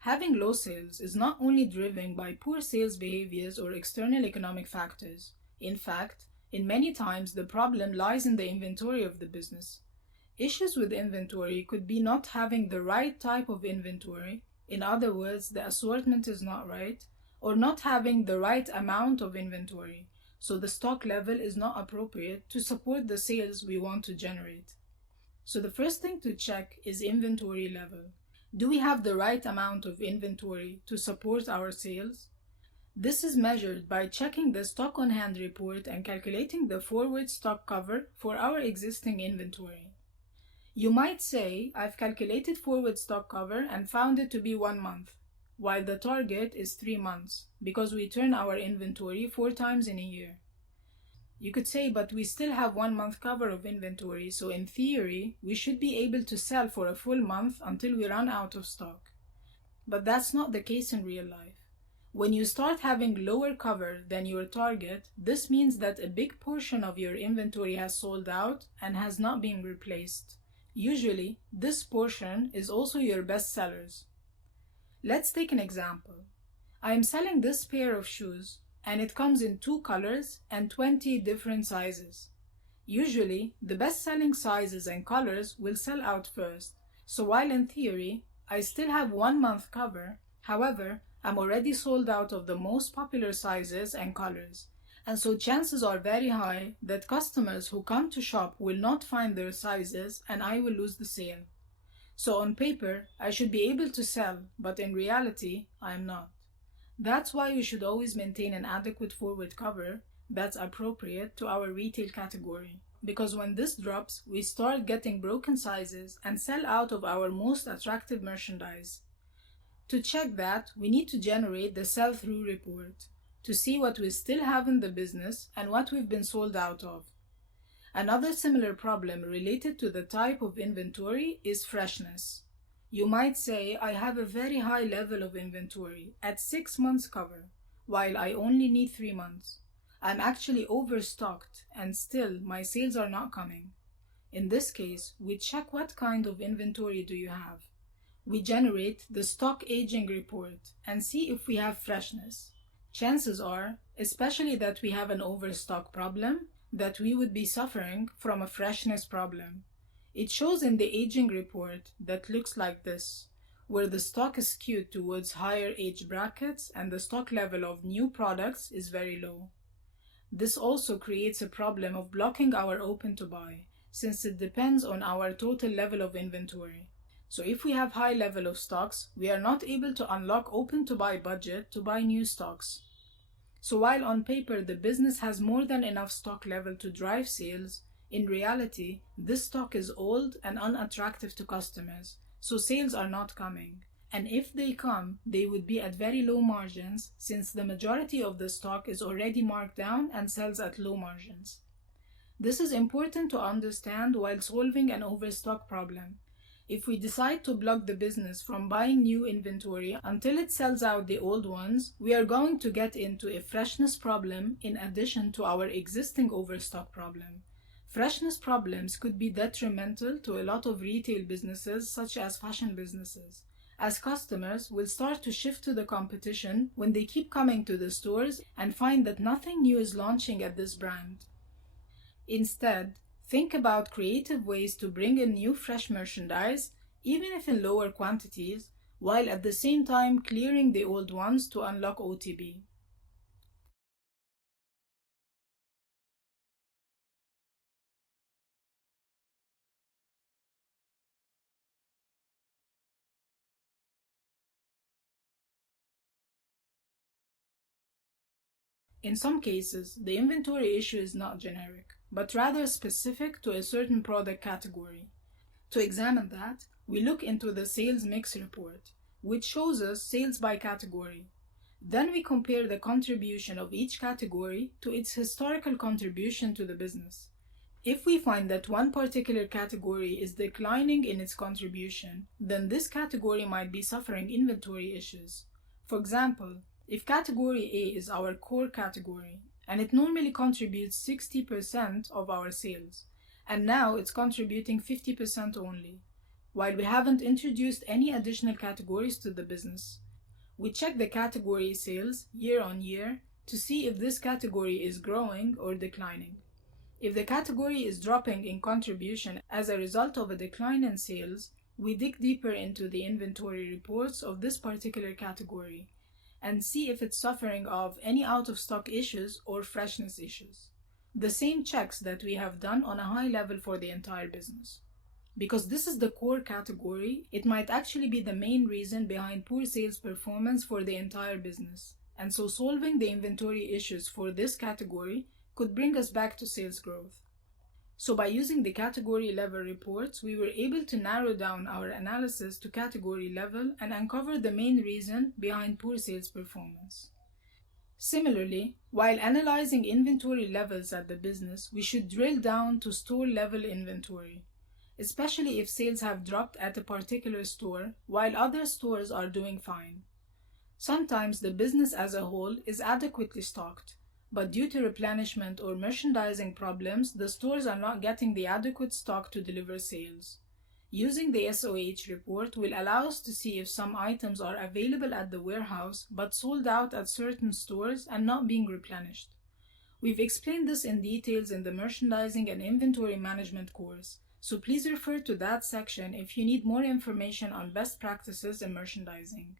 Having low sales is not only driven by poor sales behaviors or external economic factors. In fact, in many times the problem lies in the inventory of the business. Issues with inventory could be not having the right type of inventory, in other words, the assortment is not right, or not having the right amount of inventory, so the stock level is not appropriate to support the sales we want to generate. So the first thing to check is inventory level. Do we have the right amount of inventory to support our sales? This is measured by checking the stock on hand report and calculating the forward stock cover for our existing inventory. You might say, I've calculated forward stock cover and found it to be 1 month, while the target is 3 months, because we turn our inventory 4 times in a year. You could say, but we still have 1 month cover of inventory, so in theory, we should be able to sell for a full month until we run out of stock. But that's not the case in real life. When you start having lower cover than your target, this means that a big portion of your inventory has sold out and has not been replaced. Usually, this portion is also your best sellers. Let's take an example. I am selling this pair of shoes, and it comes in 2 colors and 20 different sizes. Usually, the best-selling sizes and colors will sell out first, so while in theory, I still have 1 month cover, however, I'm already sold out of the most popular sizes and colors, and so chances are very high that customers who come to shop will not find their sizes and I will lose the sale. So on paper, I should be able to sell, but in reality, I am not. That's why we should always maintain an adequate forward cover that's appropriate to our retail category. Because when this drops, we start getting broken sizes and sell out of our most attractive merchandise. To check that, we need to generate the sell-through report to see what we still have in the business and what we've been sold out of. Another similar problem related to the type of inventory is freshness. You might say, I have a very high level of inventory at 6 months cover, while I only need 3 months. I'm actually overstocked and still my sales are not coming. In this case, we check what kind of inventory do you have. We generate the stock aging report and see if we have freshness. Chances are, especially that we have an overstock problem, that we would be suffering from a freshness problem. It shows in the aging report that looks like this, where the stock is skewed towards higher age brackets and the stock level of new products is very low. This also creates a problem of blocking our open to buy, since it depends on our total level of inventory. So if we have high level of stocks, we are not able to unlock open to buy budget to buy new stocks. So while on paper the business has more than enough stock level to drive sales, in reality, this stock is old and unattractive to customers, so sales are not coming. And if they come, they would be at very low margins since the majority of the stock is already marked down and sells at low margins. This is important to understand while solving an overstock problem. If we decide to block the business from buying new inventory until it sells out the old ones, we are going to get into a freshness problem in addition to our existing overstock problem. Freshness problems could be detrimental to a lot of retail businesses such as fashion businesses, as customers will start to shift to the competition when they keep coming to the stores and find that nothing new is launching at this brand. Instead, think about creative ways to bring in new fresh merchandise, even if in lower quantities, while at the same time clearing the old ones to unlock OTB. In some cases, the inventory issue is not generic, but rather specific to a certain product category. To examine that, we look into the sales mix report, which shows us sales by category. Then we compare the contribution of each category to its historical contribution to the business. If we find that one particular category is declining in its contribution, then this category might be suffering inventory issues. For example, if category A is our core category, and it normally contributes 60% of our sales, and now it's contributing 50% only, While we haven't introduced any additional categories to the business, we check the category sales year on year to see if this category is growing or declining. If the category is dropping in contribution as a result of a decline in sales, we dig deeper into the inventory reports of this particular category and see if it's suffering of any out-of-stock issues or freshness issues. The same checks that we have done on a high level for the entire business. Because this is the core category, it might actually be the main reason behind poor sales performance for the entire business. And so solving the inventory issues for this category could bring us back to sales growth. So by using the category level reports, we were able to narrow down our analysis to category level and uncover the main reason behind poor sales performance. Similarly, while analyzing inventory levels at the business, we should drill down to store level inventory, especially if sales have dropped at a particular store while other stores are doing fine. Sometimes the business as a whole is adequately stocked, but due to replenishment or merchandising problems, the stores are not getting the adequate stock to deliver sales. Using the SOH report will allow us to see if some items are available at the warehouse but sold out at certain stores and not being replenished. We've explained this in details in the merchandising and inventory management course, so please refer to that section if you need more information on best practices in merchandising.